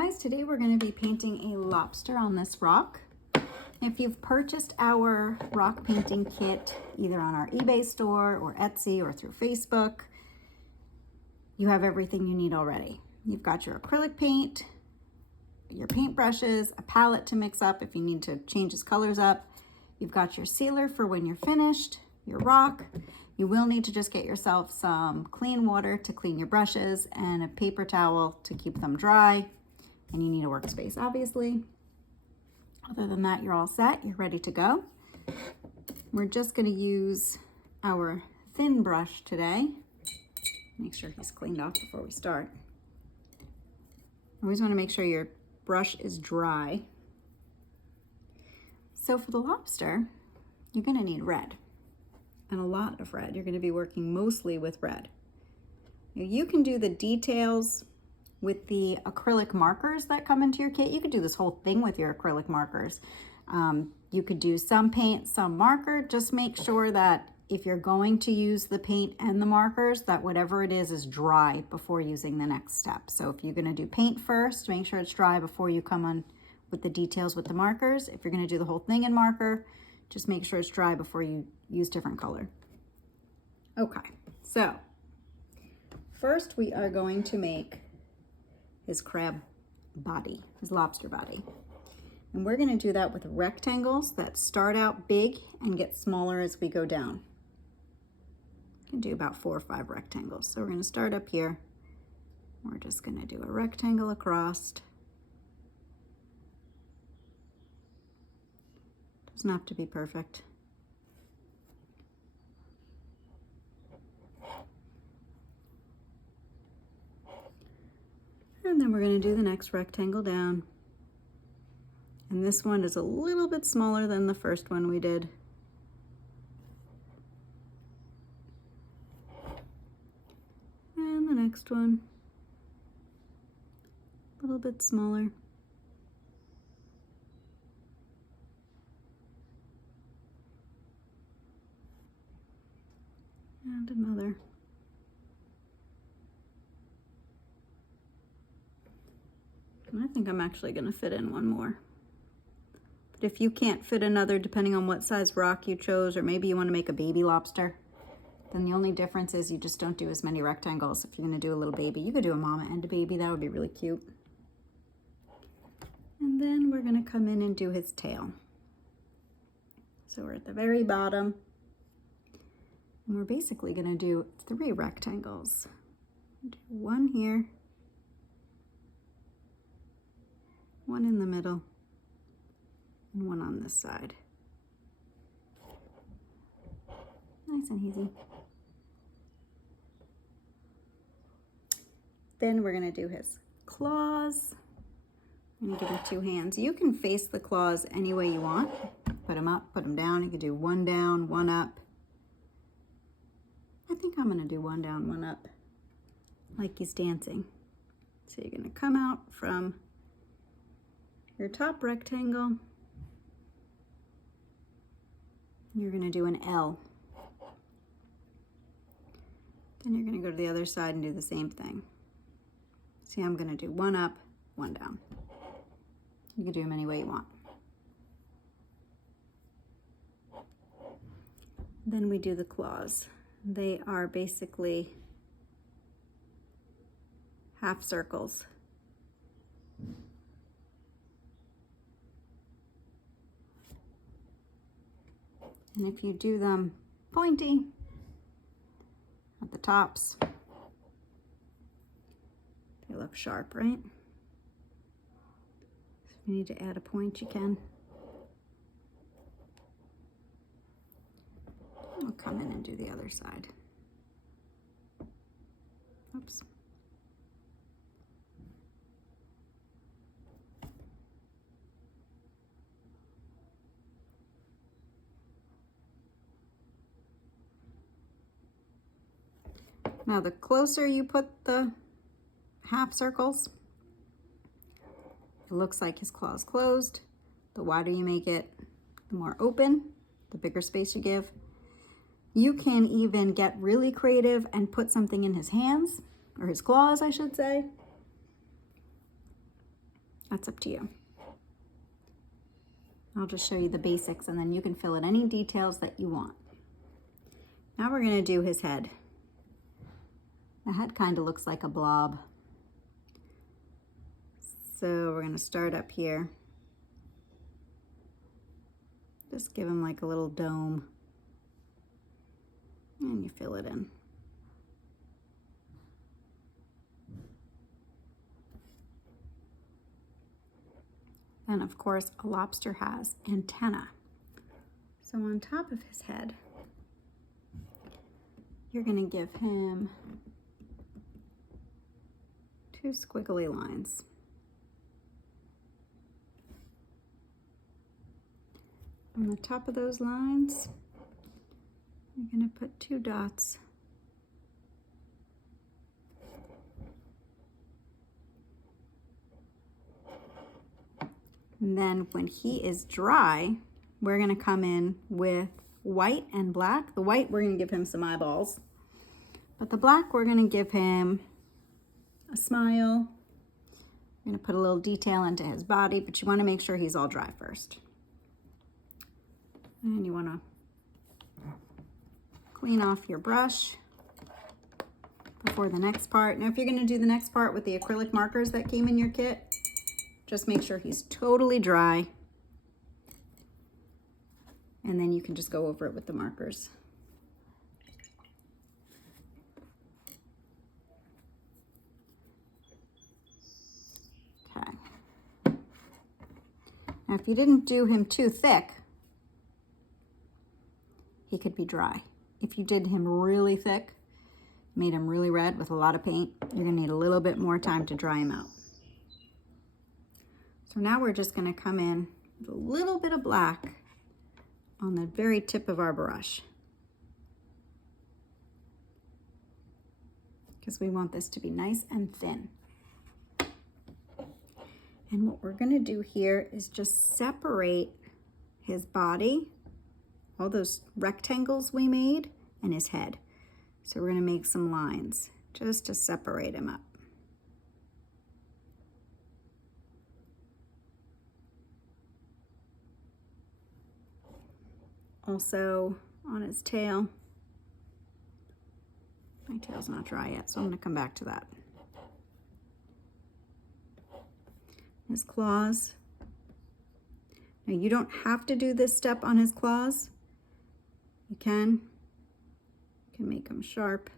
guys, today we're going to be painting a lobster on this rock. If you've purchased our rock painting kit either on our eBay store or Etsy or through Facebook, you have everything you need already. You've got your acrylic paint, your paint brushes, a palette to mix up if you need to change his colors up. You've got your sealer for when you're finished, your rock. You will need to just get yourself some clean water to clean your brushes and a paper towel to keep them dry. And you need a workspace, obviously. Other than that, you're all set. You're ready to go. We're just going to use our thin brush today. Make sure he's cleaned off before we start. Always want to make sure your brush is dry. So for the lobster, you're going to need red. And a lot of red. You're going to be working mostly with red. Now you can do the details with the acrylic markers that come into your kit. You could do this whole thing with your acrylic markers. You could do some paint, some marker. Just make sure that if you're going to use the paint and the markers, that whatever it is dry before using the next step. So if you're going to do paint first, make sure it's dry before you come on with the details with the markers. If you're going to do the whole thing in marker, just make sure it's dry before you use different color. Okay, so first we are going to make his crab body, his lobster body. And we're going to do that with rectangles that start out big and get smaller as we go down. You can do about 4 or 5 rectangles. So we're going to start up here. We're just going to do a rectangle across. Doesn't have to be perfect. And then we're going to do the next rectangle down. And this one is a little bit smaller than the first one we did. And the next one, a little bit smaller. And another. I think I'm actually going to fit in one more. But if you can't fit another, depending on what size rock you chose, or maybe you want to make a baby lobster, then the only difference is you just don't do as many rectangles. If you're going to do a little baby, you could do a mama and a baby. That would be really cute. And then we're going to come in and do his tail. So we're at the very bottom. And we're basically going to do 3 rectangles. Do one here. One in the middle, and one on this side. Nice and easy. Then we're going to do his claws. I'm going to give him 2 hands. You can face the claws any way you want. Put them up, put them down. You can do 1 down, 1 up. I think I'm going to do 1 down, 1 up, like he's dancing. So you're going to come out from your top rectangle, you're going to do an L. Then you're going to go to the other side and do the same thing. See, I'm going to do 1 up, 1 down. You can do them any way you want. Then we do the claws. They are basically half circles. And if you do them pointy at the tops, they look sharp, right? If you need to add a point, you can. I'll come in and do the other side. Oops. Now the closer you put the half circles, it looks like his claw's closed. The wider you make it, the more open, the bigger space you give. You can even get really creative and put something in his hands, or his claws, I should say. That's up to you. I'll just show you the basics and then you can fill in any details that you want. Now we're going to do his head. The head kind of looks like a blob. So we're going to start up here. Just give him like a little dome. And you fill it in. And of course, a lobster has antenna. So on top of his head, you're going to give him 2 squiggly lines. On the top of those lines, you're going to put 2 dots. And then when he is dry, we're going to come in with white and black. The white, we're going to give him some eyeballs. But the black, we're going to give him a smile. We're going to put a little detail into his body, but you want to make sure he's all dry first. And you want to clean off your brush before the next part. Now, if you're going to do the next part with the acrylic markers that came in your kit, just make sure he's totally dry. And then you can just go over it with the markers. Okay. Now, if you didn't do him too thick, he could be dry. If you did him really thick, made him really red with a lot of paint, you're gonna need a little bit more time to dry him out. So now we're just gonna come in with a little bit of black on the very tip of our brush, because we want this to be nice and thin. And what we're gonna do here is just separate his body, all those rectangles we made, and his head. So we're gonna make some lines just to separate him up. Also on his tail, my tail's not dry yet, so I'm gonna come back to that. His claws. Now you don't have to do this step on his claws. You can make them sharp.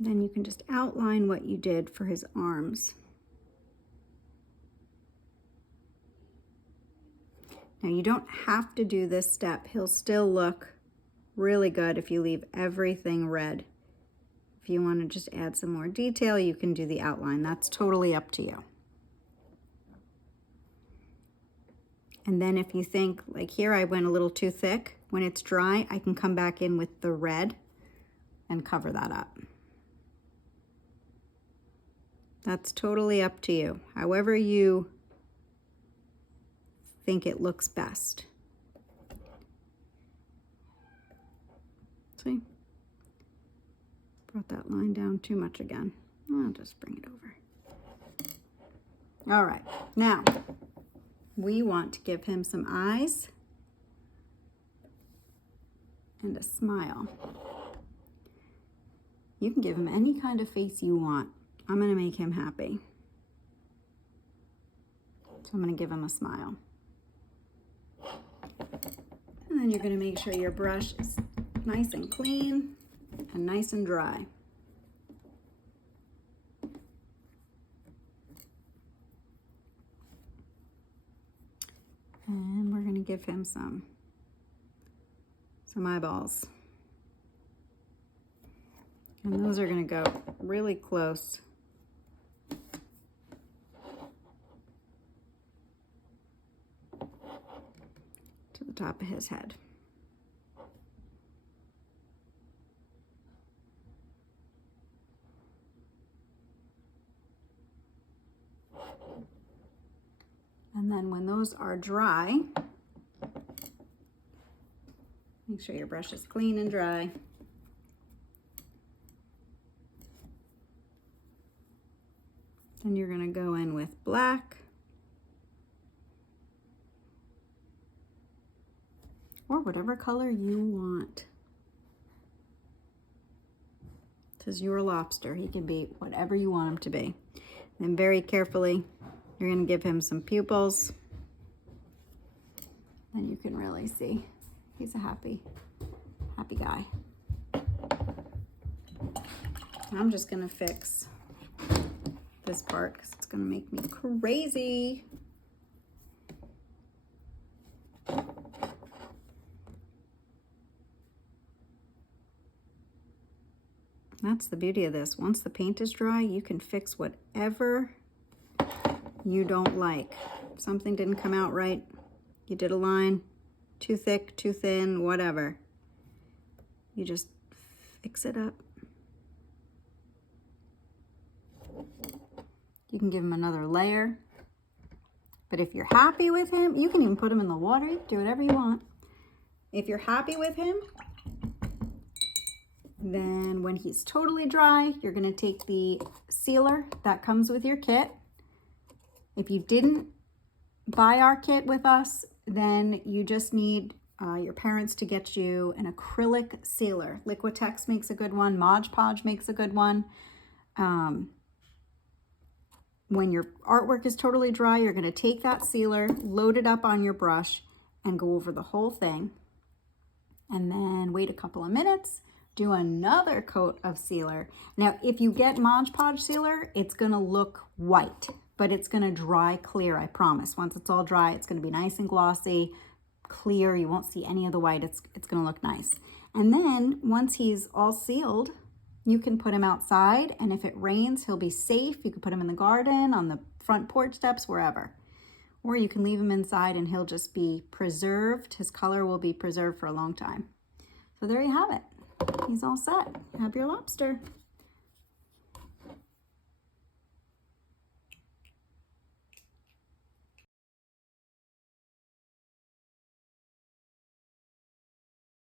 Then you can just outline what you did for his arms. Now you don't have to do this step. He'll still look really good if you leave everything red. If you want to just add some more detail, you can do the outline. That's totally up to you. And then if you think, like here I went a little too thick, when it's dry, I can come back in with the red and cover that up. That's totally up to you, however you think it looks best. See? Brought that line down too much again. I'll just bring it over. All right, now we want to give him some eyes and a smile. You can give him any kind of face you want. I'm gonna make him happy. So I'm gonna give him a smile. And then you're gonna make sure your brush is nice and clean and nice and dry. And we're gonna give him some eyeballs. And those are gonna go really close to the top of his head. And then when those are dry, make sure your brush is clean and dry. Then you're going to go in with black or whatever color you want. This is your lobster. He can be whatever you want him to be. And very carefully, you're going to give him some pupils. And you can really see he's a happy guy. I'm just going to fix this part because it's going to make me crazy. That's the beauty of this. Once the paint is dry, you can fix whatever you don't like. If something didn't come out right, you did a line, too thick, too thin, whatever. You just fix it up. You can give him another layer. But if you're happy with him, you can even put him in the water. You can do whatever you want. If you're happy with him, then when he's totally dry, you're going to take the sealer that comes with your kit. If you didn't buy our kit with us, then you just need your parents to get you an acrylic sealer. Liquitex makes a good one. Mod Podge makes a good one. When your artwork is totally dry, you're going to take that sealer, load it up on your brush, and go over the whole thing. And then wait a couple of minutes. Do another coat of sealer. Now, if you get Mod Podge sealer, it's going to look white, but it's going to dry clear, I promise. Once it's all dry, it's going to be nice and glossy, clear. You won't see any of the white. It's going to look nice. And then once he's all sealed, you can put him outside, and if it rains, he'll be safe. You can put him in the garden, on the front porch steps, wherever. Or you can leave him inside and he'll just be preserved. His color will be preserved for a long time. So there you have it. He's all set. Have your lobster.